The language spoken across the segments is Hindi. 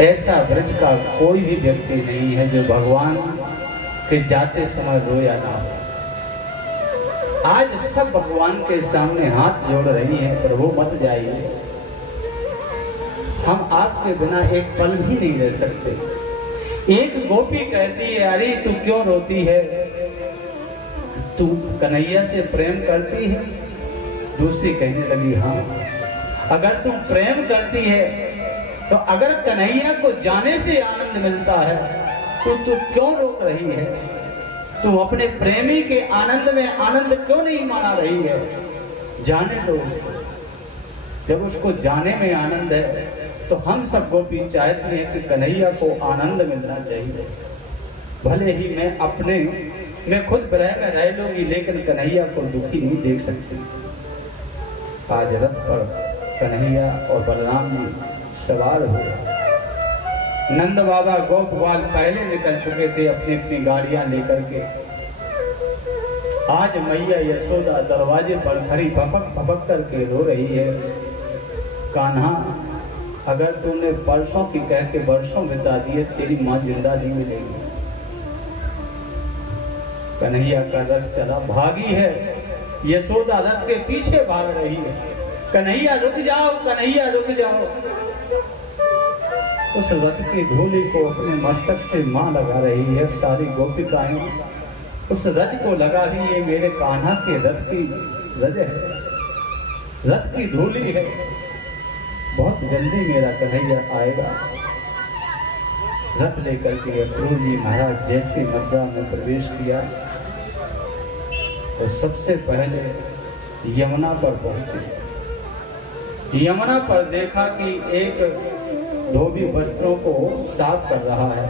ऐसा ब्रज का कोई भी व्यक्ति नहीं है जो भगवान के जाते समय रोया ना हो। आज सब भगवान के सामने हाथ जोड़ रही हैं, प्रभु मत जाइए, हम आपके बिना एक पल भी नहीं रह सकते। एक गोपी कहती है, अरे तू क्यों रोती है, तू कन्हैया से प्रेम करती है? दूसरी कहने लगी, हाँ, अगर तू प्रेम करती है तो अगर कन्हैया को जाने से आनंद मिलता है तो तू क्यों रोक रही है? तू अपने प्रेमी के आनंद में आनंद क्यों नहीं माना रही है? जाने दो उसको। जब उसको जाने में आनंद है तो हम सब गोपी चाहते हैं कि कन्हैया को आनंद मिलना चाहिए। भले ही मैं खुद विरह में रह लूंगी, लेकिन कन्हैया को दुखी नहीं देख सकती। आज रथ पर कन्हैया और बलराम जी सवार हुए। नंद बाबा गोपवाल पहले निकल चुके थे अपनी अपनी गाड़ियां लेकर के। आज मैया यशोदा दरवाजे पर खड़ी भपक भपक करके रो रही है, कान्हा अगर तूने परसों की कह के वर्षों बिता दिए, तेरी मां जिंदा नहीं मिलेगी। कन्हैया का रथ चला, भागी है यशोदा, रथ के पीछे भाग रही है। कन्हैया रुक जाओ, कन्हैया रुक जाओ। उस रथ की धूली को अपने मस्तक से मां लगा रही है। सारी गोपिकाएं उस रज को लगा रही है, मेरे कान्हा के रथ की रज है, रथ की धूली है, बहुत जल्दी मेरा कन्हैया आएगा। रथ लेकर के अक्रूर जी महाराज जैसे मथुरा में प्रवेश किया तो सबसे पहले यमुना पर पहुंचे। यमुना पर देखा कि एक धोबी वस्त्रों को साफ कर रहा है।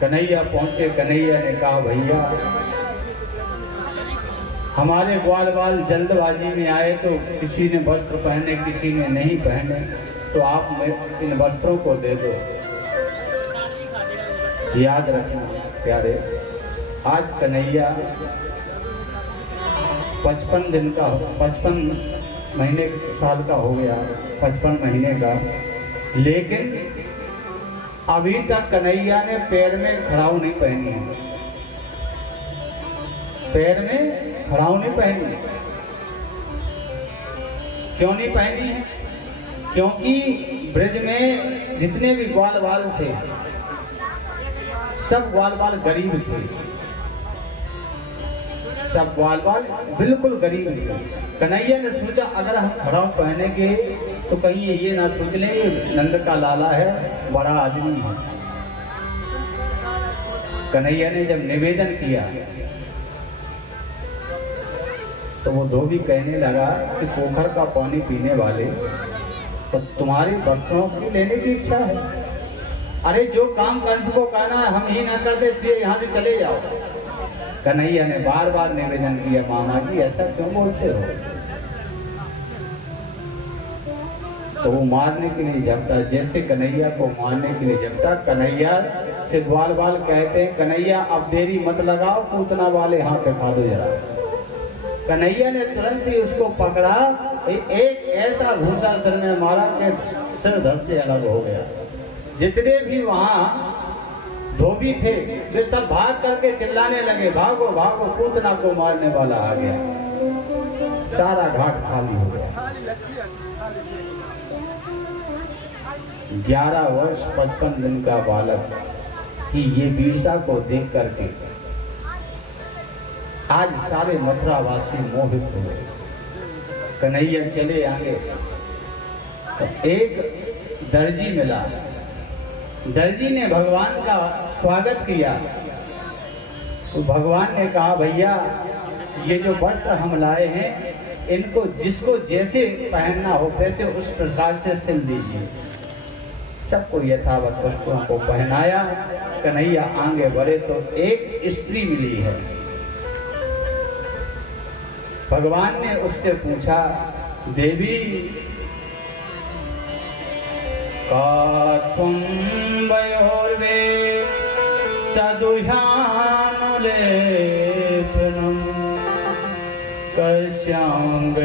कन्हैया पहुंचे। कन्हैया ने कहा, भैया हमारे ग्वाल बाल जल्दबाजी में आए तो किसी ने वस्त्र पहने, किसी ने नहीं पहने, तो आप इन वस्त्रों को दे दो। याद रखना प्यारे, आज कन्हैया 55 महीने साल का हो गया, 55 महीने का, लेकिन अभी तक कन्हैया ने पैर में खड़ाऊ नहीं पहनी है। पैर में खड़ाऊ नहीं पहनी। क्यों नहीं पहनी है? क्योंकि ब्रज में जितने भी ग्वाल बाल थे सब ग्वाल बाल गरीब थे, सब ग्वाल बाल बिल्कुल गरीब थे। कन्हैया ने सोचा अगर हम खड़ाऊ पहनेंगे तो कहीं ये ना सोच लेंगे नंद का लाला है, बड़ा आदमी है। कन्हैया ने जब निवेदन किया तो वो धोबी कहने लगा कि पोखर का पानी पीने वाले तो तुम्हारी वस्त्रों की लेने की इच्छा है। अरे जो काम कंस को कहना है हम ही ना करते, इसलिए यहाँ से चले जाओ। कन्हैया ने बार बार निवेदन किया, मामा जी ऐसा क्यों बोलते हो? तो वो मारने के लिए जपता, जैसे कन्हैया को मारने के लिए जपता, कन्हैया से ग्वाल बाल कहते हैं, कन्हैया अब देरी मत लगाओ, पूतना वाले हाथ दिखा दो जरा। कन्हैया ने तुरंत ही उसको पकड़ा, एक ऐसा घूसा सिर में मारा कि सिर धड़ से अलग हो गया। जितने भी वहां धोबी थे वे सब भाग करके चिल्लाने लगे, भागो भागो, पूतना को मारने वाला आ गया। सारा घाट खाली हो गया। 11 वर्ष 55 दिन का बालक कि ये वीरता को देख करके आज सारे मथुरावासी मोहित हो गए। कन्हैया चले आगे तो एक दर्जी मिला। दर्जी ने भगवान का स्वागत किया तो भगवान ने कहा, भैया ये जो वस्त्र हम लाए हैं इनको जिसको जैसे पहनना हो वैसे उस प्रकार से सिल दीजिए। सबको यथावत वस्त्रों को पहनाया। कन्हैया आगे बढ़े तो एक स्त्री मिली है। भगवान ने उससे पूछा, देवी का तुम वयोर्वे तदुह्यानुलेखनम् कस्यांगनेवा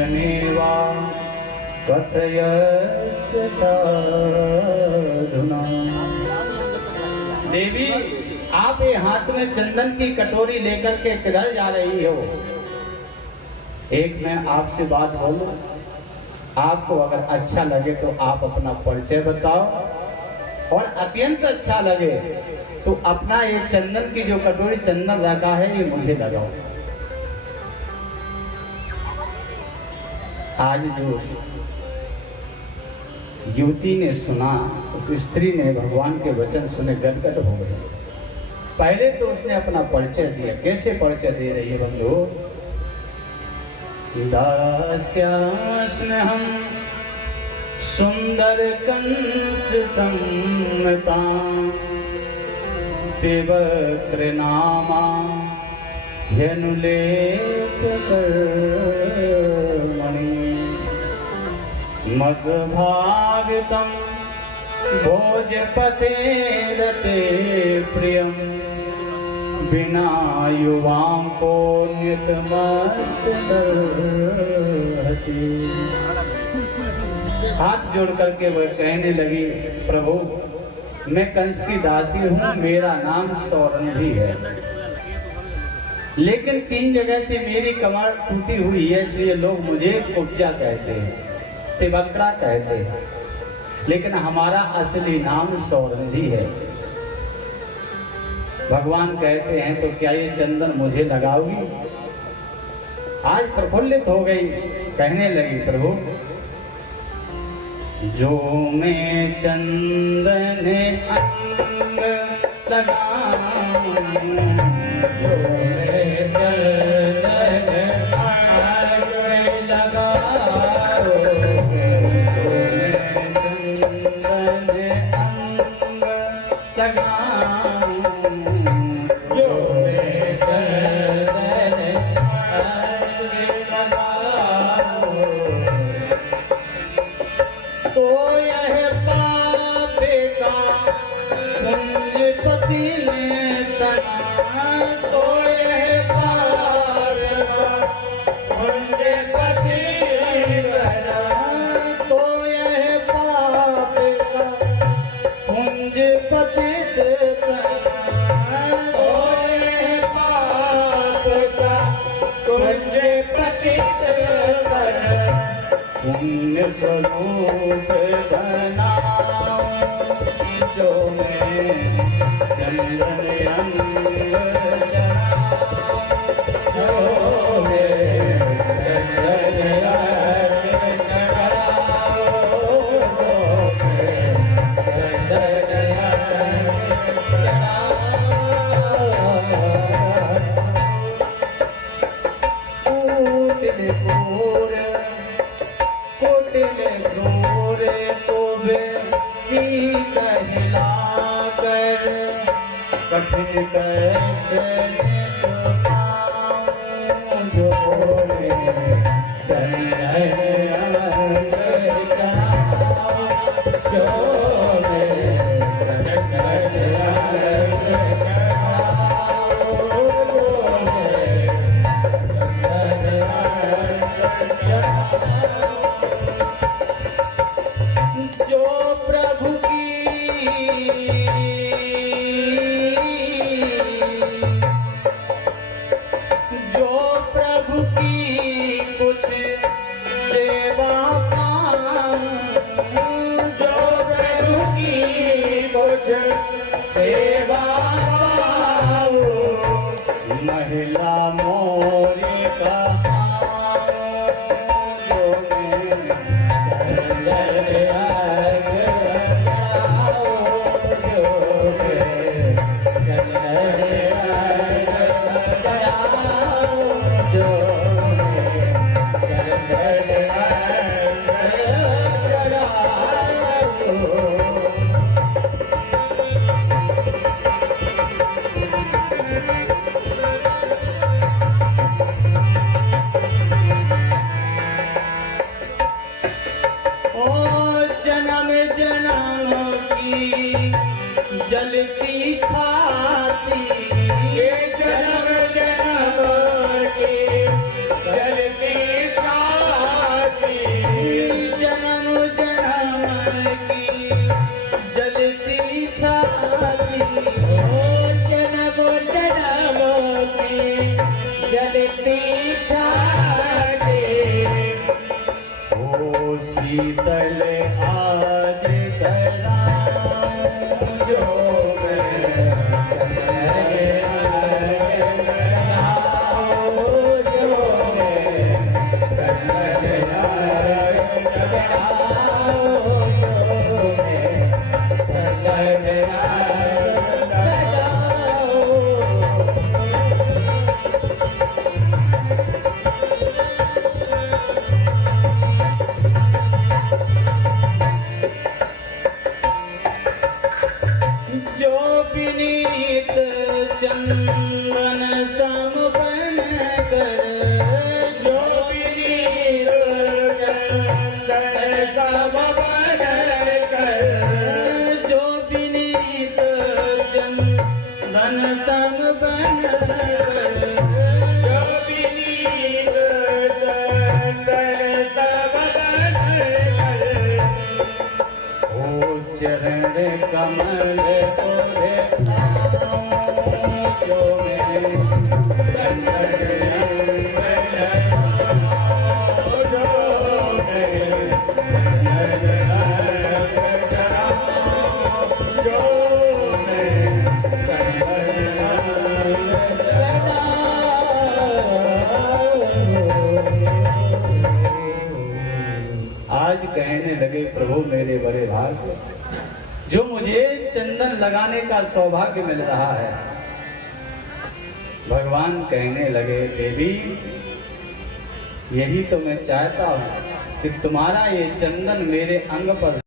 कथयस्य साधुना। आप ये हाथ में चंदन की कटोरी लेकर के किधर जा रही हो? एक मैं आपसे बात बोलूं, आपको अगर अच्छा लगे तो आप अपना परिचय बताओ, और अत्यंत अच्छा लगे तो अपना ये चंदन की जो कटोरी चंदन रखा है ये मुझे लगाओ। आज जो युवती ने सुना, उस स्त्री ने भगवान के वचन सुने गदगद हो गई। पहले तो उसने अपना परिचय दिया। कैसे परिचय दे रही है बंधु? दास्यास्म्यहं सुंदर कंस सम्मता देवकृनामा ह्यनुलेपकर्मणि मद्भावितं भोजपतेरते प्रियं बिना युवां को नितमस्तदर्हति। हाथ जोड़ करके वह कहने लगी, प्रभु मैं कंस की दासी हूँ, मेरा नाम सौरंधी है, लेकिन 3 जगह से मेरी कमर टूटी हुई है, इसलिए लोग मुझे कुब्जा कहते हैं, तिबकरा कहते हैं, लेकिन हमारा असली नाम सौरंधी है। भगवान कहते हैं तो क्या ये चंदन मुझे लगाओगी? आज प्रफुल्लित हो गई, कहने लगी, प्रभु जो मैं चंदन अंग लगाऊं, जो मैं चंदन अंग लगाऊं, जो मैं चंदन अंग लगाऊं, जो मैं चंदन अंग लगाऊं, तो यह पापे का पुंजपति ने तना, तो यह पापे का पुंजपति तना, तो यह पापे का पुंजपति तना, तो यह पापे का पुंजपति तना, पुण्य स्वरूप बनाओ, जो मैं चंदन अंग जलाऊं, जो मैं चंदन अंग जलाऊं, जो मैं चंदन अंग जलाऊं। कोटिले घोरे तोबे ही कहला कर, कठिन कहने तो पाऊं, जो मैं चंदन अंग जलाऊं, जो मैं चंदन अंग जलाऊं, जो मैं चंदन अंग जलाऊं। जो प्रभु की कुछ सेवा पाऊं, जो प्रभु की कुछ सेवा पाऊं, महिला मोरी का जलती खाती, ये जन्म जन्म की जलती खाती, जन्म जन्म की जलती छाती, ओ जन्म शीतल आज कराऊं जो जो विनीत चंदन सम बन कर, जो विनीत चंदन सम बन कर, जो विनीत चंदन सम बन कर, जो विनीत चंदन सम बन कर, ओ चरण कमल तोरे जो मेरे आज कहने लगे प्रभु मेरे बड़े भाग्य, जो मुझे चंदन लगाने का सौभाग्य मिल रहा है। भगवान कहने लगे देवी यही तो मैं चाहता हूं कि तुम्हारा ये चंदन मेरे अंग पर